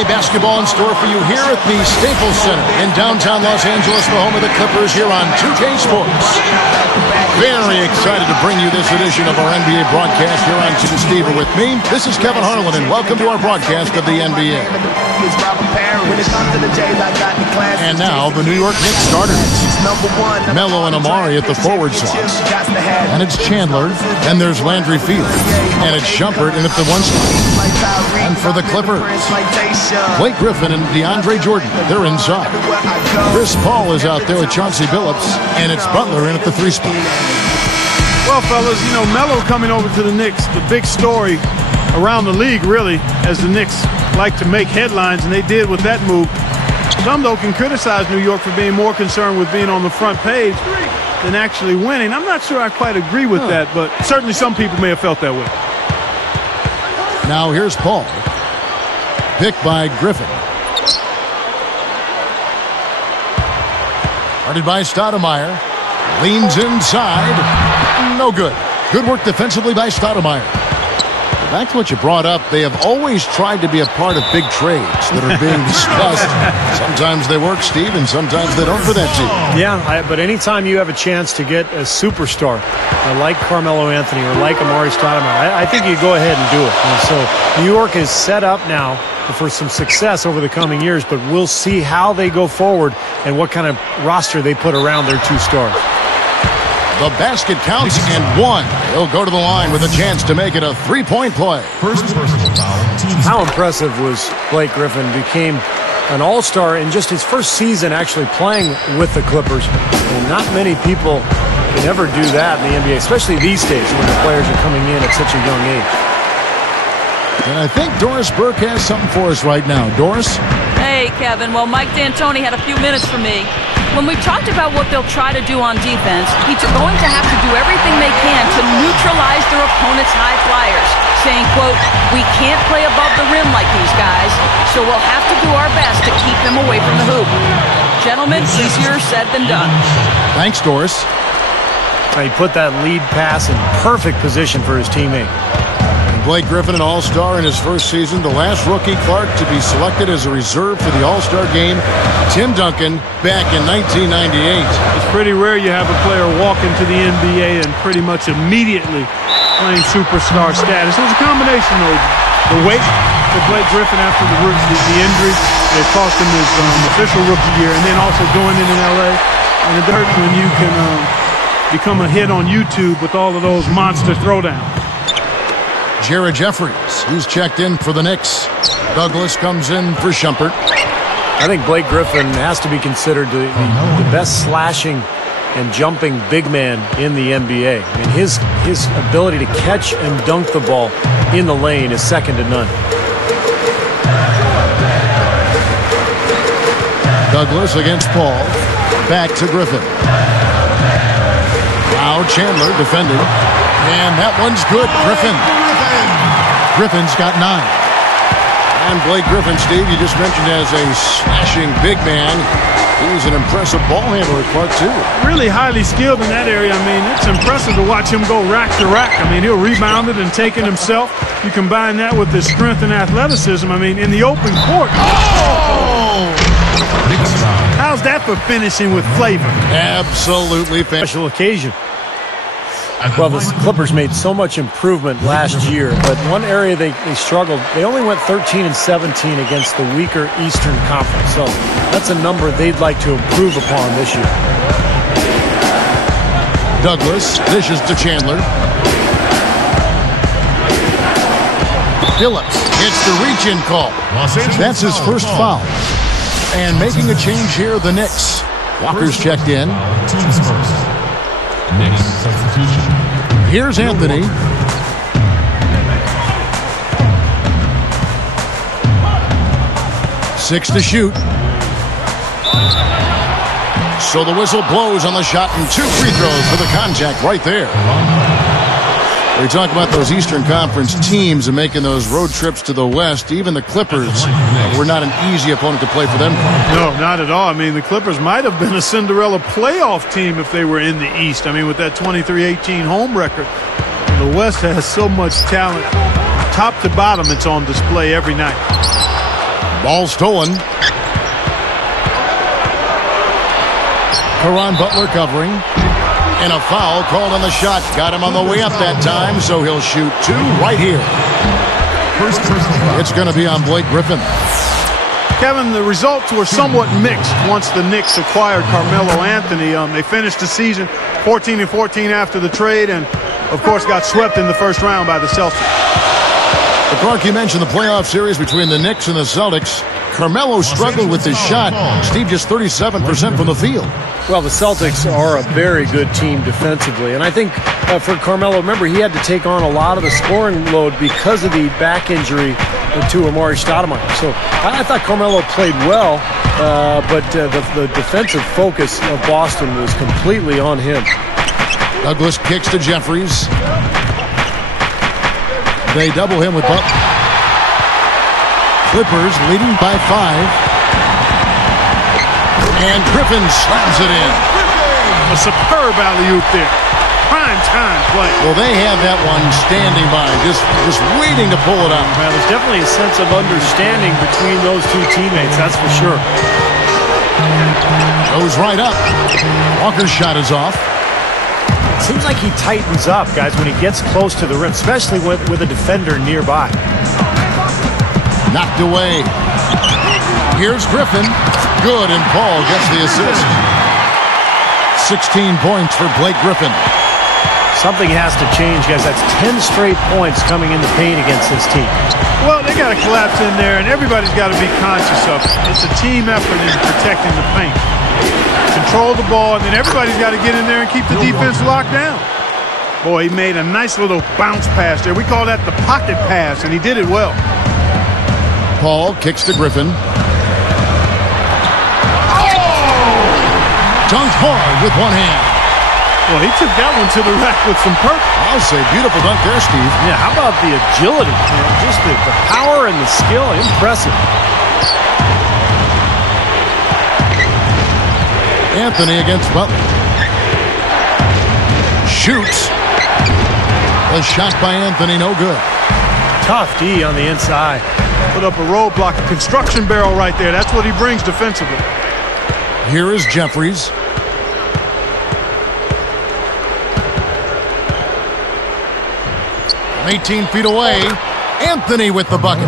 NBA basketball in store for you here at the Staples Center in downtown Los Angeles, the home of the Clippers, here on 2K Sports. Very excited to bring you this edition of our NBA broadcast here on Jim Stever with me. This is Kevin Harlan, and welcome to our broadcast of the NBA. And now, the New York Knicks starters. Melo and Amari at the forward slots. And it's Chandler, and there's Landry Field. And it's Shumpert in at the one spot. And for the Clippers, Blake Griffin and DeAndre Jordan, they're inside. Chris Paul is out there with Chauncey Billups, and it's Butler in at the three spot. Well, fellas, you know, Melo coming over to the Knicks, the big story around the league, really, as the Knicks like to make headlines, and they did with that move. Some, though, can criticize New York for being more concerned with being on the front page than actually winning. I'm not sure I quite agree with that, but certainly some people may have felt that way. Now here's Paul. Picked by Griffin. Guarded by Stoudemire. Leans inside. No good. Good work defensively by Stoudemire. Back to what you brought up, they have always tried to be a part of big trades that are being discussed. Sometimes they work, Steve, and sometimes they don't for that team. Yeah, but anytime you have a chance to get a superstar like Carmelo Anthony or like Amari Stoudemire, I think you go ahead and do it. And so New York is set up now for some success over the coming years, but we'll see how they go forward and what kind of roster they put around their two stars. The basket counts and one. He'll go to the line with a chance to make it a three-point play. How impressive was Blake Griffin? Became an all-star in just his first season actually playing with the Clippers. And not many people can ever do that in the NBA, especially these days when the players are coming in at such a young age. And I think Doris Burke has something for us right now. Doris? Hey, Kevin. Well, Mike D'Antoni had a few minutes for me. When we talked about what they'll try to do on defense, he's going to have to do everything they can to neutralize their opponent's high flyers, saying, quote, "We can't play above the rim like these guys, so we'll have to do our best to keep them away from the hoop." Gentlemen, easier said than done. Thanks, Doris. He put that lead pass in perfect position for his teammate. Blake Griffin, an all-star in his first season. The last rookie, Clark, to be selected as a reserve for the all-star game. Tim Duncan back in 1998. It's pretty rare you have a player walk into the NBA and pretty much immediately playing superstar status. It was a combination of the weight for Blake Griffin after the injury that cost him his official rookie year, and then also going in LA. And it hurts when you can become a hit on YouTube with all of those monster throwdowns. Jared Jeffries, he's checked in for the Knicks. Douglas comes in for Shumpert. I think Blake Griffin has to be considered the best slashing and jumping big man in the NBA. I mean, his ability to catch and dunk the ball in the lane is second to none. Douglas against Paul. Back to Griffin. Now Chandler defending. And that one's good. Griffin's got 9. And Blake Griffin, Steve, you just mentioned as a slashing big man. He's an impressive ball handler, Clark, too. Really highly skilled in that area. I mean, it's impressive to watch him go rack to rack. I mean, he'll rebound it and take it himself. You combine that with his strength and athleticism. I mean, in the open court. Oh! How's that for finishing with flavor? Absolutely special occasion. Well, the Clippers made so much improvement last year, but one area they struggled, they only went 13-17 against the weaker Eastern Conference. So that's a number they'd like to improve upon this year. Douglas dishes to Chandler. Billups hits the reach-in call. That's his first foul. And making a change here, the Knicks. Walker's checked in. Knicks substitution. Here's Anthony. Six to shoot. So the whistle blows on the shot and 2 free throws for the contact right there. We talk about those Eastern Conference teams and making those road trips to the West. Even the Clippers were not an easy opponent to play for them. No, not at all. I mean, the Clippers might have been a Cinderella playoff team if they were in the East. I mean, with that 23-18 home record. The West has so much talent. Top to bottom, it's on display every night. Ball stolen. Caron Butler covering. And a foul called on the shot. Got him on the way up that time, so he'll shoot 2 right here. It's going to be on Blake Griffin. Kevin, the results were somewhat mixed once the Knicks acquired Carmelo Anthony. They finished the season 14-14 after the trade and, of course, got swept in the first round by the Celtics. But Clark, you mentioned the playoff series between the Knicks and the Celtics. Carmelo struggled with his shot. Steve, just 37% from the field. Well, the Celtics are a very good team defensively. And I think for Carmelo, remember, he had to take on a lot of the scoring load because of the back injury to Amari Stoudemire. So I thought Carmelo played well, but the defensive focus of Boston was completely on him. Douglas kicks to Jeffries. They double him with Butler. Clippers leading by 5. And Griffin slams it in. A superb alley-oop there. Prime time play. Well, they have that one standing by, just waiting to pull it out. Well, there's definitely a sense of understanding between those two teammates, that's for sure. Goes right up. Walker's shot is off. Seems like he tightens up, guys, when he gets close to the rim, especially with a defender nearby. Knocked away. Here's Griffin. Good, and Paul gets the assist. 16 points for Blake Griffin. Something has to change, guys. That's 10 straight points coming in the paint against this team. Well, they got to collapse in there, and everybody's got to be conscious of it. It's a team effort in protecting the paint. Control the ball, and then everybody's got to get in there and keep the defense locked down. Boy, he made a nice little bounce pass there. We call that the pocket pass, and he did it well. Paul kicks to Griffin. Dunked hard with one hand. Well, he took that one to the rack with some purpose. I'll say beautiful dunk there, Steve. Yeah, how about the agility? Just the power and the skill. Impressive. Anthony against Butler. Shoots. A shot by Anthony, no good. Tough D on the inside. Put up a roadblock, a construction barrel right there. That's what he brings defensively. Here is Jeffries. From 18 feet away, Anthony with the bucket.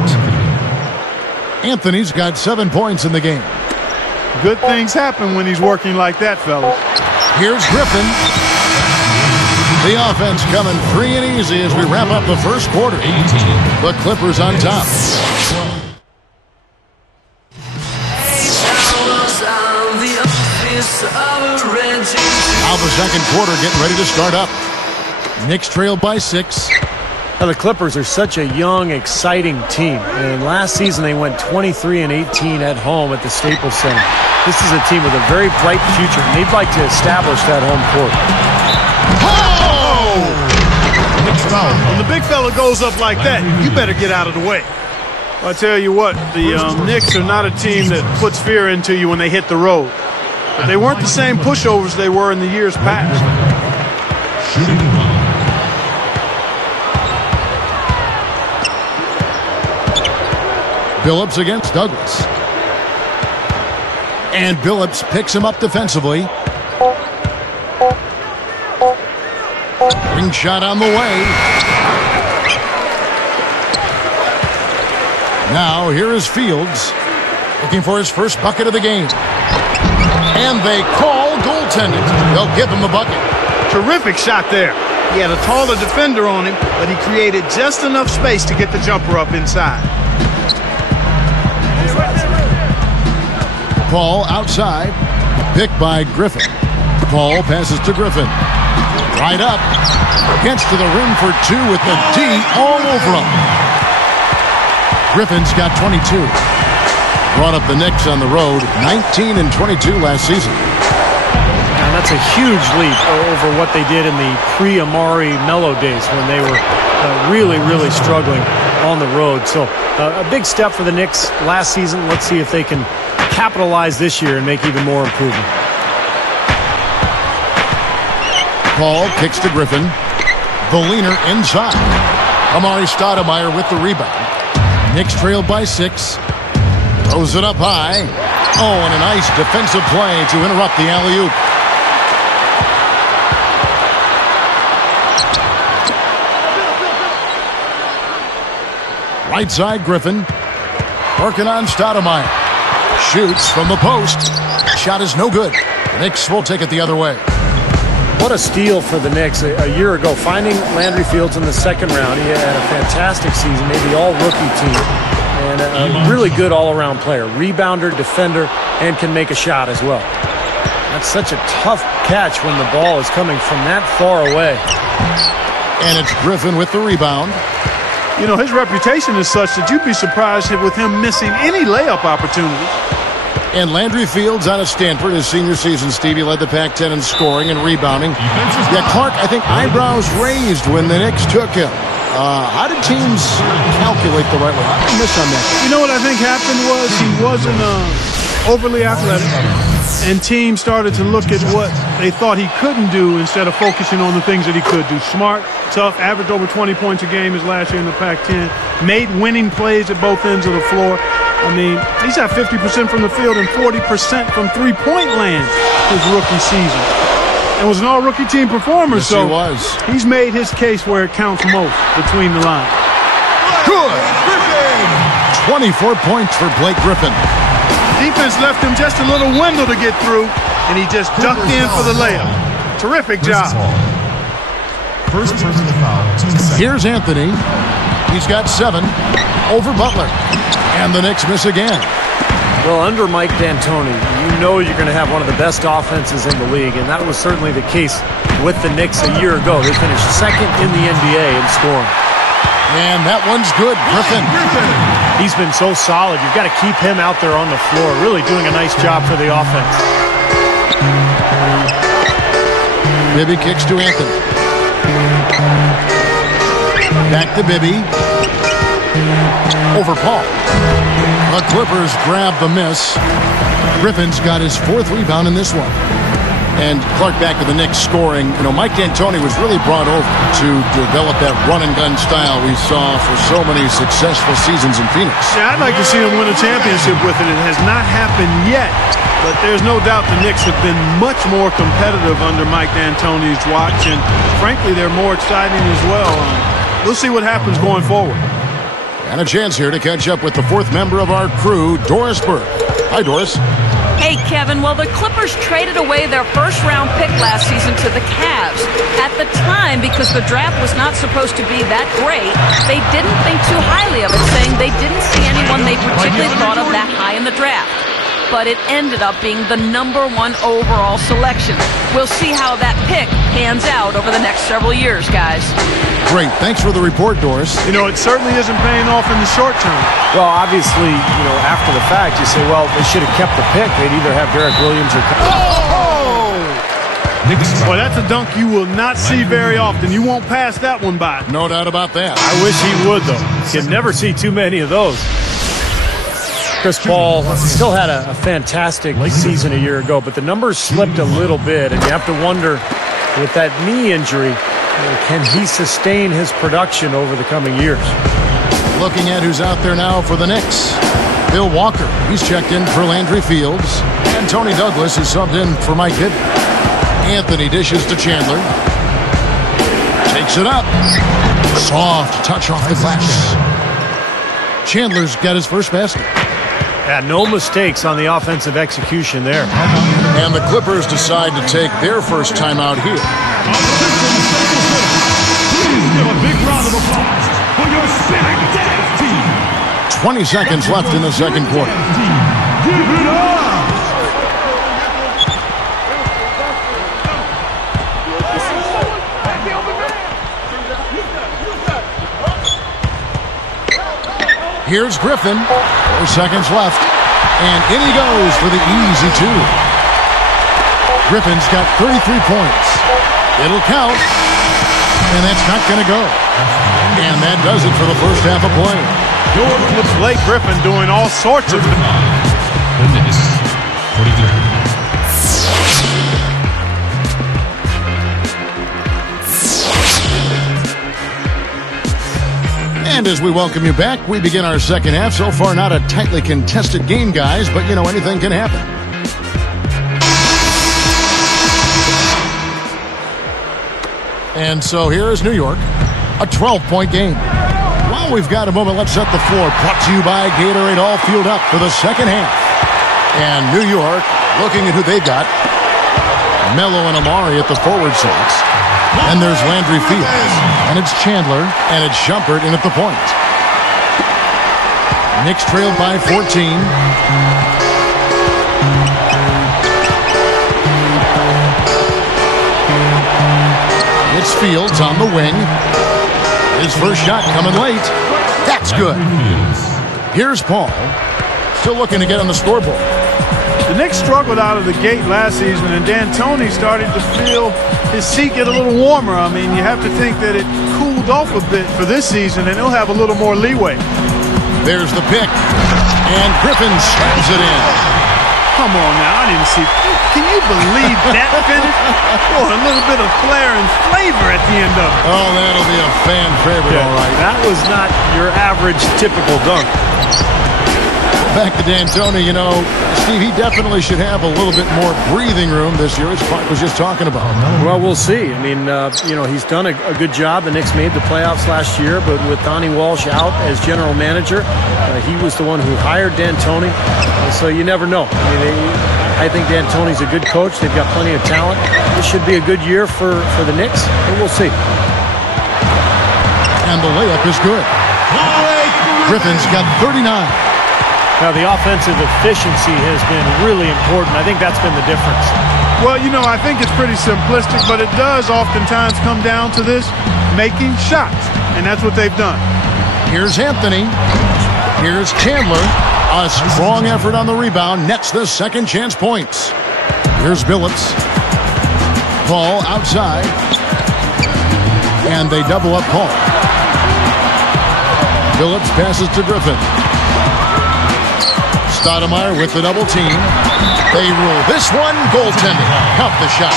Anthony's got 7 points in the game. Good things happen when he's working like that, fellas. Here's Griffin. The offense coming free and easy as we wrap up the first quarter. The Clippers on top. Now the second quarter getting ready to start up. Knicks trail by 6. Now the Clippers are such a young, exciting team. And last season they went 23-18 at home at the Staples Center. This is a team with a very bright future, and they'd like to establish that home court. When the big fella goes up like that, you better get out of the way. Well, I tell you what, the Knicks are not a team that puts fear into you when they hit the road. But they weren't the same pushovers they were in the years past. Billups against Douglas. And Billups picks him up defensively. Ring shot on the way. Now here is Fields, looking for his first bucket of the game. And they call goaltending. They'll give him the bucket. Terrific shot there. He had a taller defender on him, but he created just enough space to get the jumper up inside. Paul outside, picked by Griffin. Paul passes to Griffin. Right up, gets to the rim for 2 with the D all over him. Griffin's got 22. Brought up the Knicks on the road, 19-22 last season. And that's a huge leap over what they did in the pre-Amari Melo days when they were really, really struggling on the road. So a big step for the Knicks last season. Let's see if they can capitalize this year and make even more improvement. Paul kicks to Griffin. The leaner inside. Amari Stoudemire with the rebound. Knicks trailed by 6. Throws it up high. Oh, and a nice defensive play to interrupt the alley-oop. Right side, Griffin. Working on Stoudemire. Shoots from the post. Shot is no good. The Knicks will take it the other way. What a steal for the Knicks a year ago, finding Landry Fields in the second round. He had a fantastic season, maybe all-rookie team, and a really good all-around player. Rebounder, defender, and can make a shot as well. That's such a tough catch when the ball is coming from that far away. And it's Griffin with the rebound. You know, his reputation is such that you'd be surprised with him missing any layup opportunities. And Landry Fields out of Stanford, his senior season, Stevie led the Pac-10 in scoring and rebounding. Yeah, Clark, I think eyebrows raised when the Knicks took him. How did teams calculate the right way? How did they miss on that? You know what I think happened was he wasn't overly athletic, and teams started to look at what they thought he couldn't do instead of focusing on the things that he could do. Smart, tough, averaged over 20 points a game his last year in the Pac-10, made winning plays at both ends of the floor. I mean, he's at 50% from the field and 40% from three-point land his rookie season. And was an all-rookie team performer, yes, so he was. He's made his case where it counts most between the lines. Good! 24 points for Blake Griffin. Defense left him just a little window to get through, and he just ducked in for the layup. Terrific job. First personal foul. Here's Anthony. He's got 7 over Butler. And the Knicks miss again. Well, under Mike D'Antoni, you know you're going to have one of the best offenses in the league, and that was certainly the case with the Knicks a year ago. They finished second in the NBA in scoring. And that one's good, Griffin. He's been so solid. You've got to keep him out there on the floor, really doing a nice job for the offense. Bibby kicks to Anthony. Back to Bibby. Over Paul. The Clippers grab the miss. Griffin's got his 4th rebound in this one. And Clark, back to the Knicks scoring. You know, Mike D'Antoni was really brought over to develop that run-and-gun style we saw for so many successful seasons in Phoenix. Yeah, I'd like to see him win a championship with it. It has not happened yet, but there's no doubt the Knicks have been much more competitive under Mike D'Antoni's watch, and frankly, they're more exciting as well. We'll see what happens going forward. And a chance here to catch up with the 4th member of our crew, Doris Burke. Hi, Doris. Hey, Kevin. Well, the Clippers traded away their first-round pick last season to the Cavs. At the time, because the draft was not supposed to be that great, they didn't think too highly of it, saying they didn't see anyone they particularly thought of that high in the draft. But it ended up being the #1 overall selection. We'll see how that pick pans out over the next several years, guys. Great. Thanks for the report, Doris. You know, it certainly isn't paying off in the short term. Well, obviously, you know, after the fact, you say, well, they should have kept the pick. They'd either have Derek Williams or... Boy, that's a dunk you will not see very often. You won't pass that one by. No doubt about that. I wish he would, though. You'd never see too many of those. Chris Paul still had a fantastic season a year ago, but the numbers slipped a little bit, and you have to wonder, with that knee injury, can he sustain his production over the coming years? Looking at who's out there now for the Knicks. Bill Walker, he's checked in for Landry Fields. And Tony Douglas is subbed in for Mike Bibby. Anthony dishes to Chandler. Takes it up. Soft touch off the glass. Chandler's got his first basket. Yeah, no mistakes on the offensive execution there. And the Clippers decide to take their first timeout here. Please give a big round of applause for your Spinning Dance team. 20 seconds left in the second quarter. Give it up! Here's Griffin. 4 seconds left. And in he goes for the easy 2. Griffin's got 33 points. It'll count. And that's not going to go. And that does it for the first half of play. Blake Griffin doing all sorts of things. The Knicks, 43. And as we welcome you back, we begin our second half. So far, not a tightly contested game, guys, but, you know, anything can happen. And so here is New York, a 12-point game. While we've got a moment, let's set the floor. Brought to you by Gatorade, all fueled up for the second half. And New York, looking at who they've got. Melo and Amari at the forward six. And there's Landry Fields. And it's Chandler. And it's Shumpert in at the point. Knicks trailed by 14. It's Fields on the wing. His first shot coming late. That's good. Here's Paul. Still looking to get on the scoreboard. The Knicks struggled out of the gate last season, and D'Antoni started to feel his seat get a little warmer. I mean, you have to think that it cooled off a bit for this season, and he'll have a little more leeway. There's the pick, and Griffin slams it in. Come on now, I didn't see. Can you believe that finish? Boy, a little bit of flair and flavor at the end of it. Oh, that'll be a fan favorite, all right. That was not your average, typical dunk. Back to D'Antoni, you know, Steve, he definitely should have a little bit more breathing room this year, as Clark was just talking about. Well, we'll see. I mean, you know, he's done a good job. The Knicks made the playoffs last year, but with Donnie Walsh out as general manager, he was the one who hired D'Antoni. So you never know. I mean, I think D'Antoni's a good coach. They've got plenty of talent. This should be a good year for the Knicks, and we'll see. And the layup is good. Griffin's got 39. Now, the offensive efficiency has been really important. I think that's been the difference. Well, you know, I think it's pretty simplistic, but it does oftentimes come down to this, making shots, and that's what they've done. Here's Anthony. Here's Chandler. A strong effort on the rebound. Nets the second chance points. Here's Billups. Paul outside. And they double up Paul. Billups passes to Griffin. Stoudemire with the double team. They rule this one. Goaltending. Count the shot.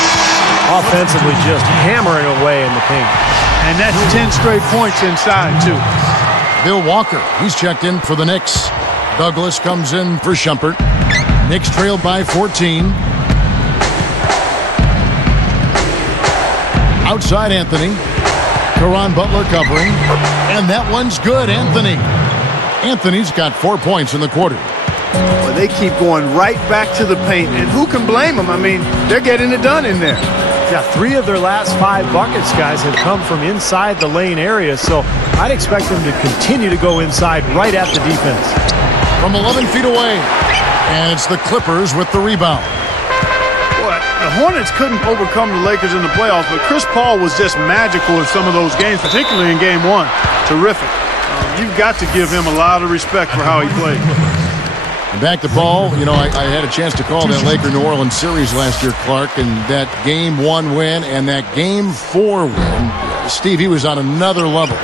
Offensively just hammering away in the paint. And that's 10 straight points inside, too. Bill Walker. He's checked in for the Knicks. Douglas comes in for Shumpert. Knicks trailed by 14. Outside Anthony. Caron Butler covering. And that one's good, Anthony. Anthony's got 4 points in the quarter. Well, they keep going right back to the paint, and who can blame them? I mean, they're getting it done in there. Yeah, 3 of their last 5 buckets, guys, have come from inside the lane area, so I'd expect them to continue to go inside right at the defense. From 11 feet away, and it's the Clippers with the rebound. Boy, the Hornets couldn't overcome the Lakers in the playoffs, but Chris Paul was just magical in some of those games, particularly in Game 1. Terrific. You've got to give him a lot of respect for how he played. And back to Paul, you know, I had a chance to call that Laker-New Orleans series last year, Clark, and that Game 1 win and that Game 4 win. Steve, he was on another level.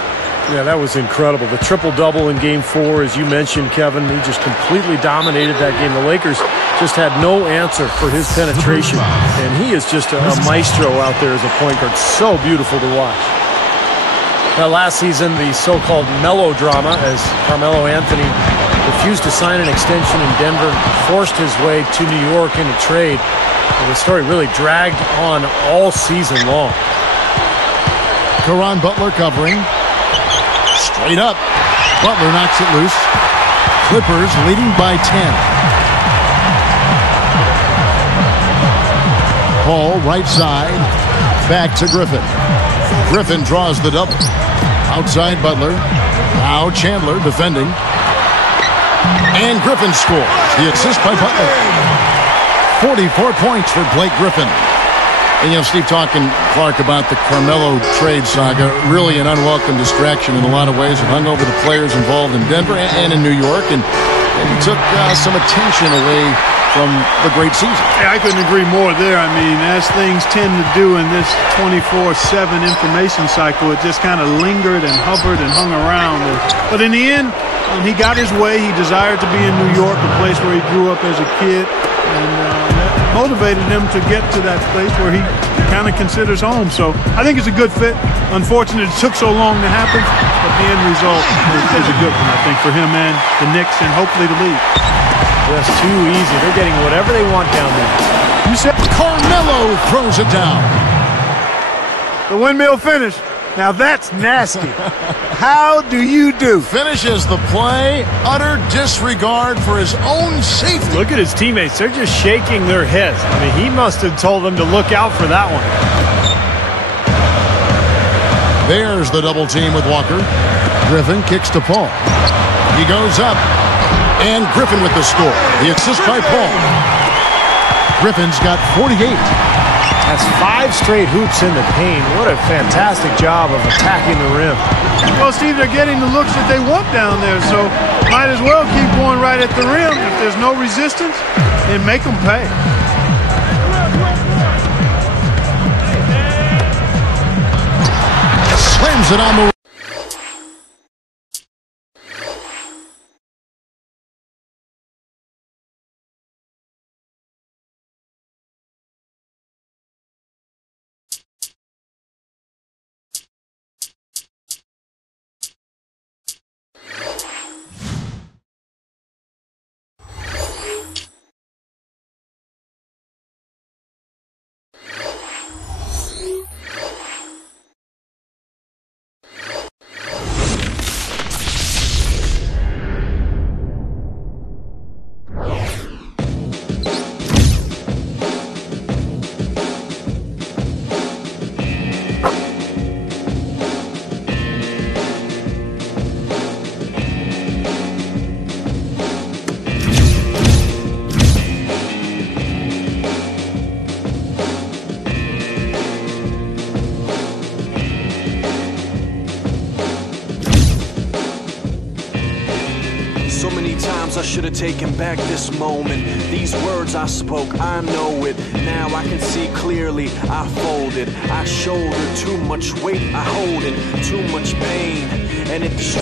Yeah, that was incredible. The triple-double in Game 4, as you mentioned, Kevin, he just completely dominated that game. The Lakers just had no answer for his penetration, and he is just a maestro out there as a point guard. So beautiful to watch. Last season, the so-called melodrama, as Carmelo Anthony refused to sign an extension in Denver, forced his way to New York in a trade. And the story really dragged on all season long. Caron Butler covering. Straight up. Butler knocks it loose. Clippers leading by 10. Paul right side. Back to Griffin. Griffin draws the double. Outside Butler. Now Chandler defending. And Griffin scores. The assist by Butler. 44 points for Blake Griffin. And, you know, Steve, talking, Clark, about the Carmelo trade saga, really an unwelcome distraction in a lot of ways. It hung over the players involved in Denver and in New York, and it took some attention away from the great season. Yeah, I couldn't agree more there. I mean, as things tend to do in this 24/7 information cycle, it just kind of lingered and hovered and hung around. But in the end, he got his way. He desired to be in New York, a place where he grew up as a kid, and that motivated him to get to that place where he kind of considers home. So I think it's a good fit. Unfortunately, it took so long to happen, but the end result is a good one, I think, for him and the Knicks and hopefully the league. Just too easy. They're getting whatever they want down there. You said Carmelo throws it down. The windmill finish. Now that's nasty. How do you do? Finishes the play. Utter disregard for his own safety. Look at his teammates. They're just shaking their heads. I mean, he must have told them to look out for that one. There's the double team with Walker. Griffin kicks to Paul. He goes up. And Griffin with the score. The assist by Paul. Griffin's got 48. That's 5 straight hoops in the paint. What a fantastic job of attacking the rim. Well, Steve, they're getting the looks that they want down there, so might as well keep going right at the rim. If there's no resistance, then make them pay. Slams it on the... So many times I should have taken back this moment. These words I spoke, I know it. Now I can see clearly. I folded, I shouldered too much weight. I hold it, too much pain, and it destroyed.